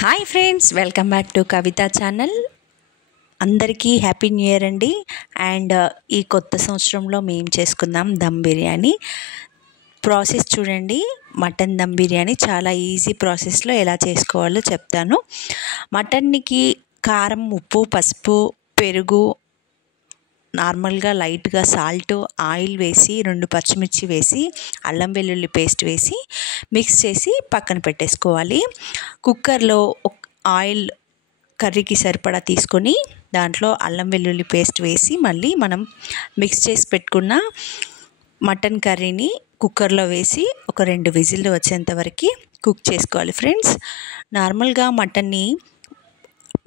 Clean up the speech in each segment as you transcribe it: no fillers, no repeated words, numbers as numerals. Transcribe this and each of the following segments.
Hi friends, welcome back to Kavitha channel. అందరికీ happy new year అండి. And ఈ కొత్త సంవత్సరంలో మేము చేసుకుందాం దమ్ బిర్యానీ. ప్రాసెస్ చూడండి. మటన్ దమ్ బిర్యానీ చాలా ఈజీ ప్రాసెస్లో ఎలా చేసుకోవాలో చెప్తాను. మటన్కి కారం, ఉప్పు, పసుపు, పెరుగు, నార్మల్గా లైట్గా సాల్ట్, ఆయిల్ వేసి 2 పచ్చిమిర్చి వేసి అల్లం వెల్లుల్లి పేస్ట్ వేసి మిక్స్ చేసి పక్కన పెట్టేసుకోవాలి. కుక్కర్లో ఆయిల్ కర్రీకి సరిపడా తీసుకొని దాంట్లో అల్లం వెల్లుల్లి పేస్ట్ వేసి మళ్ళీ మనం మిక్స్ చేసి పెట్టుకున్న మటన్ కర్రీని కుక్కర్లో వేసి ఒక 2 విజిల్లు వచ్చేంత వరకు కుక్ చేసుకోవాలి ఫ్రెండ్స్. నార్మల్గా మటన్ని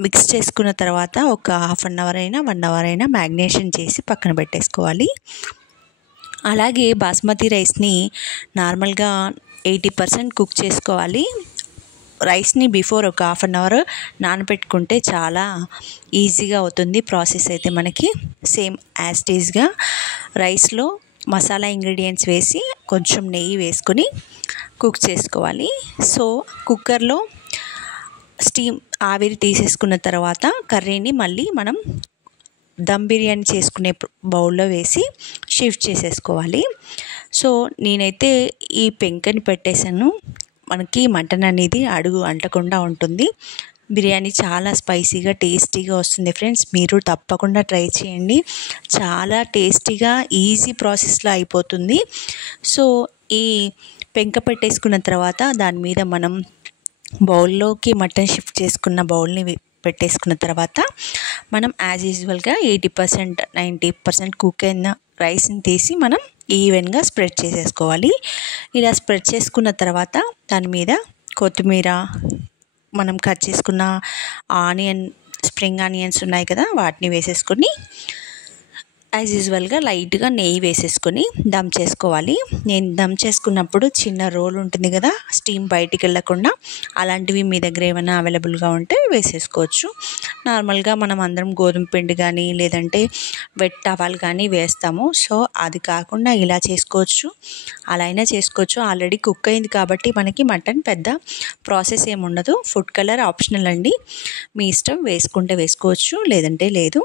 మిక్స్ చేసుకున్న తర్వాత ఒక హాఫ్ అన్ అవర్ అయినా 1 అవర్ అయినా మ్యాగ్నేషన్ చేసి పక్కన పెట్టేసుకోవాలి. అలాగే బాస్మతి రైస్ని నార్మల్గా 80% కుక్ చేసుకోవాలి. రైస్ని బిఫోర్ ఒక హాఫ్ అన్ అవర్ నానబెట్టుకుంటే చాలా ఈజీగా అవుతుంది ప్రాసెస్. అయితే మనకి సేమ్ యాజ్ టీజ్గా రైస్లో మసాలా ఇంగ్రీడియంట్స్ వేసి కొంచెం నెయ్యి వేసుకొని కుక్ చేసుకోవాలి. సో కుక్కర్లో స్టీమ్ ఆవిరి తీసేసుకున్న తర్వాత కర్రీని మళ్ళీ మనం దమ్ బిర్యానీ చేసుకునే బౌల్లో వేసి షిఫ్ట్ చేసేసుకోవాలి. సో నేనైతే ఈ పెంకని పెట్టేశాను. మనకి మటన్ అనేది అడుగు అంటకుండా ఉంటుంది. బిర్యానీ చాలా స్పైసీగా టేస్టీగా వస్తుంది ఫ్రెండ్స్. మీరు తప్పకుండా ట్రై చేయండి. చాలా టేస్టీగా ఈజీ ప్రాసెస్లో అయిపోతుంది. సో ఈ పెంక పెట్టేసుకున్న తర్వాత దాని మీద మనం బౌల్లోకి మటన్ షిఫ్ట్ చేసుకున్న బౌల్ని పెట్టేసుకున్న తర్వాత మనం యాజ్ యూజువల్గా 80% 90% కుక్ అయిన రైస్ని తీసి మనం ఈవెన్గా స్ప్రెడ్ చేసేసుకోవాలి. ఇలా స్ప్రెడ్ చేసుకున్న తర్వాత దాని మీద కొత్తిమీర, మనం కట్ చేసుకున్న స్ప్రింగ్ ఆనియన్స్ ఉన్నాయి కదా, వాటిని వేసేసుకొని యాజ్ యూజువల్గా లైట్గా నెయ్యి వేసేసుకొని దమ్ చేసుకోవాలి. నేను దమ్ చేసుకున్నప్పుడు చిన్న రోల్ ఉంటుంది కదా, స్టీమ్ బయటికి వెళ్ళకుండా, అలాంటివి మీ దగ్గర ఏమైనా అవైలబుల్గా ఉంటే వేసేసుకోవచ్చు. నార్మల్గా మనం అందరం గోధుమ పిండి కానీ లేదంటే వెట్ టవాల్ కానీ వేస్తాము. సో అది కాకుండా ఇలా చేసుకోవచ్చు, అలా అయినా చేసుకోవచ్చు. ఆల్రెడీ కుక్ అయింది కాబట్టి మనకి మటన్ పెద్ద ప్రాసెస్ ఏముండదు. ఫుడ్ కలర్ ఆప్షనల్ అండి, మీ ఇష్టం, వేసుకుంటే వేసుకోవచ్చు లేదంటే లేదు.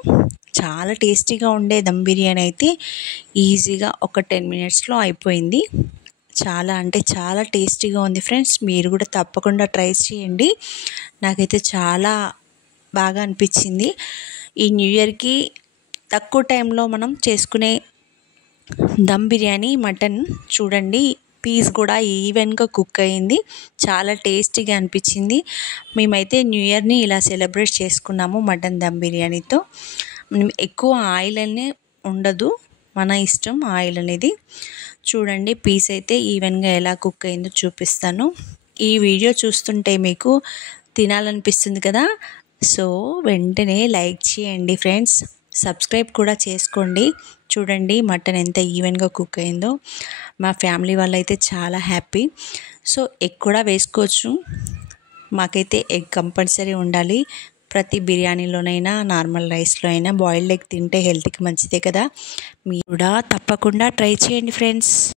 చాలా టేస్టీగా ఉండే దమ్ బిర్యానీ అయితే ఈజీగా ఒక 10 మినిట్స్లో అయిపోయింది. చాలా అంటే చాలా టేస్టీగా ఉంది ఫ్రెండ్స్. మీరు కూడా తప్పకుండా ట్రై చేయండి. నాకైతే చాలా బాగా అనిపించింది. ఈ న్యూ ఇయర్కి తక్కువ టైంలో మనం చేసుకునే దమ్ బిర్యానీ మటన్ చూడండి. పీస్ కూడా ఈవెన్గా కుక్ అయింది. చాలా టేస్టీగా అనిపించింది. మేమైతే న్యూ ఇయర్ని ఇలా సెలబ్రేట్ చేసుకున్నాము మటన్ దమ్ బిర్యానీతో. ఎక్కువ ఆయిల్ అనే ఉండదు, మన ఇష్టం ఆయిల్ అనేది. చూడండి పీస్ అయితే ఈవెన్గా ఎలా కుక్ అయిందో చూపిస్తాను. ఈ వీడియో చూస్తుంటే మీకు తినాలనిపిస్తుంది కదా. సో వెంటనే లైక్ చేయండి ఫ్రెండ్స్, సబ్స్క్రైబ్ కూడా చేసుకోండి. చూడండి మటన్ ఎంత ఈవెన్గా కుక్ అయిందో. మా ఫ్యామిలీ వాళ్ళైతే చాలా హ్యాపీ. సో ఎగ్ కూడా వేసుకోవచ్చు, మాకైతే ఎగ్ కంపల్సరీ ఉండాలి. ప్రతి బిర్యానీలోనైనా నార్మల్ రైస్లో అయినా బాయిల్డ్ ఎగ్ తింటే హెల్త్కి మంచిదే కదా. మీరు కూడా తప్పకుండా ట్రై చేయండి ఫ్రెండ్స్.